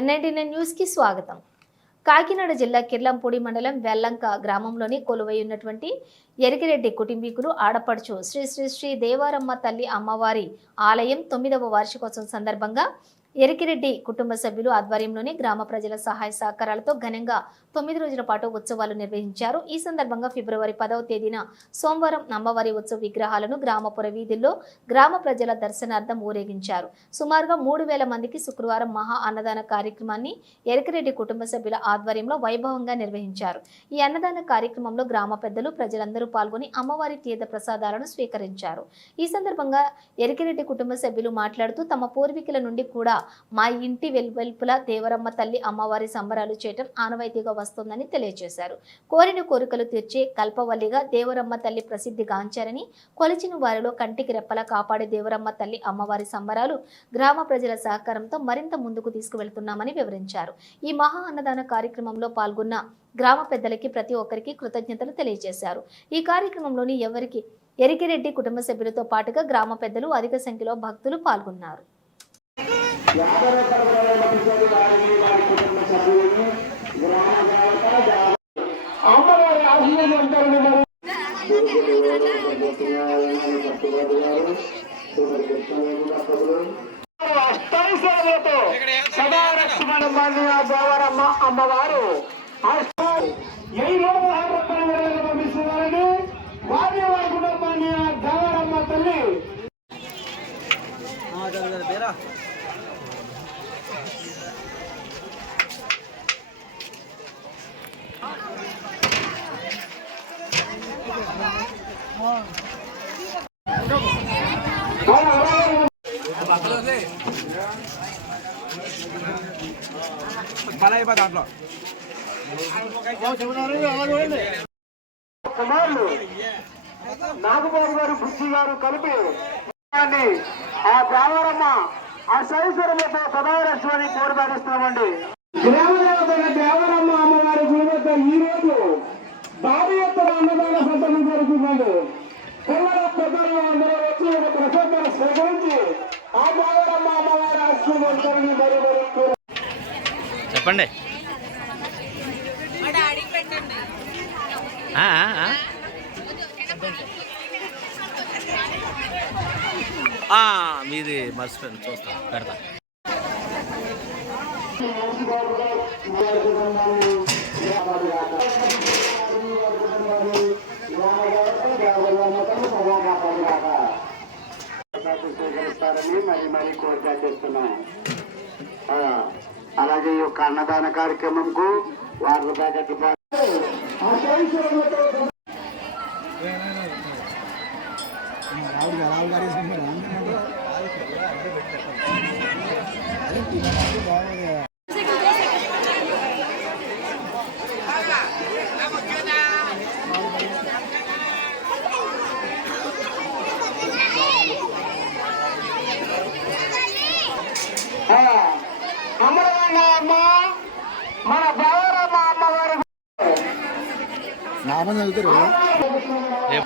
N99 news కి స్వాగతం. కాకినాడ జిల్లా కిర్లంపూడి మండలం వెల్లంక గ్రామంలోని కొలువై ఉన్నటువంటి ఎరికిరెడ్డి కుటుంబీకులు ఆడపడుచు శ్రీ శ్రీ శ్రీ దేవరమ్మ తల్లి అమ్మవారి ఆలయం 9వ వార్షికోత్సవం సందర్భంగా ఎరికిరెడ్డి కుటుంబ సభ్యులు ఆధ్వర్యంలోని గ్రామ ప్రజల సహాయ సహకారాలతో ఘనంగా 9 రోజుల పాటు ఉత్సవాలు నిర్వహించారు. ఈ సందర్భంగా ఫిబ్రవరి 10వ తేదీన సోమవారం అమ్మవారి ఉత్సవ విగ్రహాలను గ్రామపుర వీధుల్లో గ్రామ ప్రజల దర్శనార్థం ఊరేగించారు. సుమారుగా 3000 మందికి శుక్రవారం మహా అన్నదాన కార్యక్రమాన్ని ఎరికిరెడ్డి కుటుంబ సభ్యుల ఆధ్వర్యంలో వైభవంగా నిర్వహించారు. ఈ అన్నదాన కార్యక్రమంలో గ్రామ పెద్దలు ప్రజలందరూ పాల్గొని అమ్మవారి తీర్థ ప్రసాదాలను స్వీకరించారు. ఈ సందర్భంగా ఎరికిరెడ్డి కుటుంబ సభ్యులు మాట్లాడుతూ తమ పూర్వీకుల నుండి కూడా మా ఇంటి వెలువెల్పుల దేవరమ్మ తల్లి అమ్మవారి సంబరాలు చేయటం ఆనవాయితీగా వస్తుందని తెలియజేశారు. కోరిన కోరికలు తీర్చే కల్పవల్లిగా దేవరమ్మ తల్లి ప్రసిద్ధి గాంచారని, కొలిచిన వారిలో కంటికి రెప్పలా కాపాడే దేవరమ్మ తల్లి అమ్మవారి సంబరాలు గ్రామ ప్రజల సహకారంతో మరింత ముందుకు తీసుకువెళ్తున్నామని వివరించారు. ఈ మహా అన్నదాన కార్యక్రమంలో పాల్గొన్న గ్రామ పెద్దలకి ప్రతి ఒక్కరికి కృతజ్ఞతలు తెలియజేశారు. ఈ కార్యక్రమంలోని ఎరికిరెడ్డి కుటుంబ సభ్యులతో పాటుగా గ్రామ పెద్దలు అధిక సంఖ్యలో భక్తులు పాల్గొన్నారు. అమ్మవారు పంపిస్తున్నారని వారి వారి కుటుంబాన్ని దేవరమ్మ తల్లి దాంట్లో కుమారులు నాగబాబు గారు బుద్ధి గారు కలిపి ఆ దేవరమ్మ ఆ సైశ్వరమ్మతో సదారస్వాన్ని కోరిపాటిస్తున్నామండి. గ్రామదేవతైన దేవరమ్మ అమ్మవారి గుడి వద్ద ఈ రోజు భారీ ఎత్తున అన్నదాన సంతకం జరుగుతుందండి. పిల్లల పెద్దలు అందరూ వచ్చి ఒక ప్రసాదాన్ని స్వీకరించి ఆ దేవరమ్మ అమ్మవారి ఆశీర్వదించాలని మరి చెప్పండి. మీది మర్చిపోయింది, చూస్తాను పెడతా. స్వీకరిస్తారని మరి కోరిక చేస్తున్నాం. అలాగే ఈ యొక్క అన్నదాన కార్యక్రమంకు వారి ప్యాకెట్ అమ్మ మన దేవరమ్మ అమ్మవారి నామం చదువుతారు.